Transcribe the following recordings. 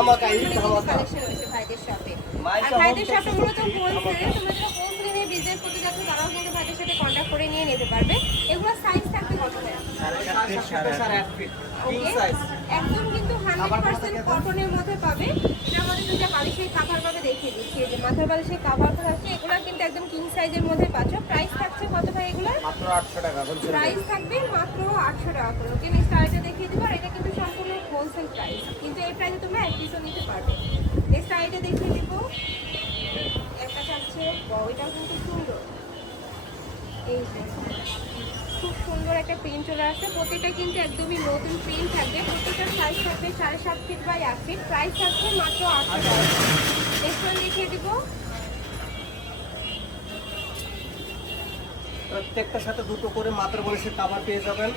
ধামাকা এই ধামাকা কালেকশন হয়েছে ভাইদের শপে। মাইশা আর ভাইদের হোম শপে মূলত টেক্সটাইল হোলসেলে, ধামাকা। তোমরা যারা হোলসেলে নিয়ে বিজনেস করতে যাচ্ছ তারাও কিন্তু ভাইদের সাথে কন্ট্যাক্ট করে নিয়ে নিতে পারবে। এগুলো সাইজ থাকবে কত ভাই? 7.5 feet 8 feet king okay, size. একদম কিন্তু 100% কটনের মধ্যে পাবে। এটা আমাদের দুটো বালিশের কাভার পাবে, দেখিয়ে দিচ্ছি। এই যে মাথার বালিশের কাভার করা আছে, এগুলো কিন্তু একদম কিং সাইজের মধ্যে পাচ্ছ। প্রাইস থাকছে কত ভাই এগুলো? মাত্র 800 টাকা বলছেন। প্রাইস থাকবে মাত্র 800 টাকা করে। ওকে, নেক্সট আরেকটা দেখিয়ে দেবো। আর এটা কিন্তু সম্পূর্ণ হোলসেল প্রাইস, কিন্তু এই প্রাইসে তোমরা এক পিসও নিতে পারবে। নেক্সট আরেকটা দেখিয়ে দিব। একটা থাকছে, এটাও কিন্তু সুন্দর। এই যে খুব সুন্দর একটা প্রিন্ট চলে আসছে। প্রত্যেকটা কিন্তু একদমই নতুন প্রিন্ট থাকবে। প্রত্যেকটা সাইজ থাকবে 7.5 ফিট বাই 8 ফিট। প্রাইস থাকবে মাত্র 800 টাকা। নেক্সট ওয়ান দেখিয়ে দিব। প্রত্যেকটার সাথে দুটো করে মাত্র বালিশের কভার পেয়ে যাবেন।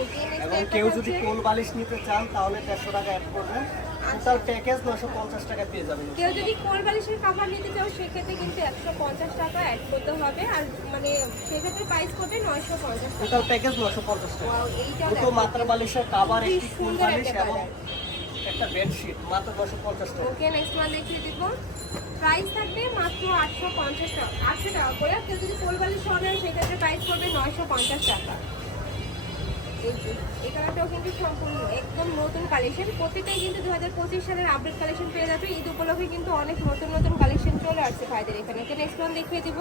ওকে, নেক্সট এবং একটা কেউ থাকছে। যদি কোল বালিশ নিতে চান তাহলে 150 টাকা অ্যাড করবেন। টোটাল প্যাকেজ 950 টাকা পেয়ে যাবেন। কেউ যদি কোল বালিশের কাভার নিতে চাও সেক্ষেত্রে কিন্তু 150 টাকা অ্যাড করতে হবে। আর মানে সেক্ষেত্রে প্রাইস করবে 950 টাকা। টোটাল প্যাকেজ 950 টাকা। ওয়াও, এইটা দুটো দেখো। মাত্র বালিশের কভার, খুবই একটি কোল সুন্দর বালিশ একটা এবং কালার। একটা বেডশিট মাত্র 950 টাকা। ওকে, নেক্সট ওয়ান দেখিয়ে দিব। প্রাইস থাকবে মাত্র 850 টাকা, 800 টাকা করে। কেউ যদি কোল বালিশ নেন সেক্ষেত্রে প্রাইস করবে 950 টাকা। এই যে এই কালারটাও কিন্তু সম্পূর্ণ একদম নতুন কালেকশন। প্রত্যেকটাই কিন্তু 2025 সালের আপডেট কালেকশন পেয়ে যাবে। ঈদ উপলক্ষে কিন্তু অনেক নতুন নতুন কালেকশন চলে আসছে ভাইদের এখানে। ওকে, নেক্সট ওয়ান দেখিয়ে দিব।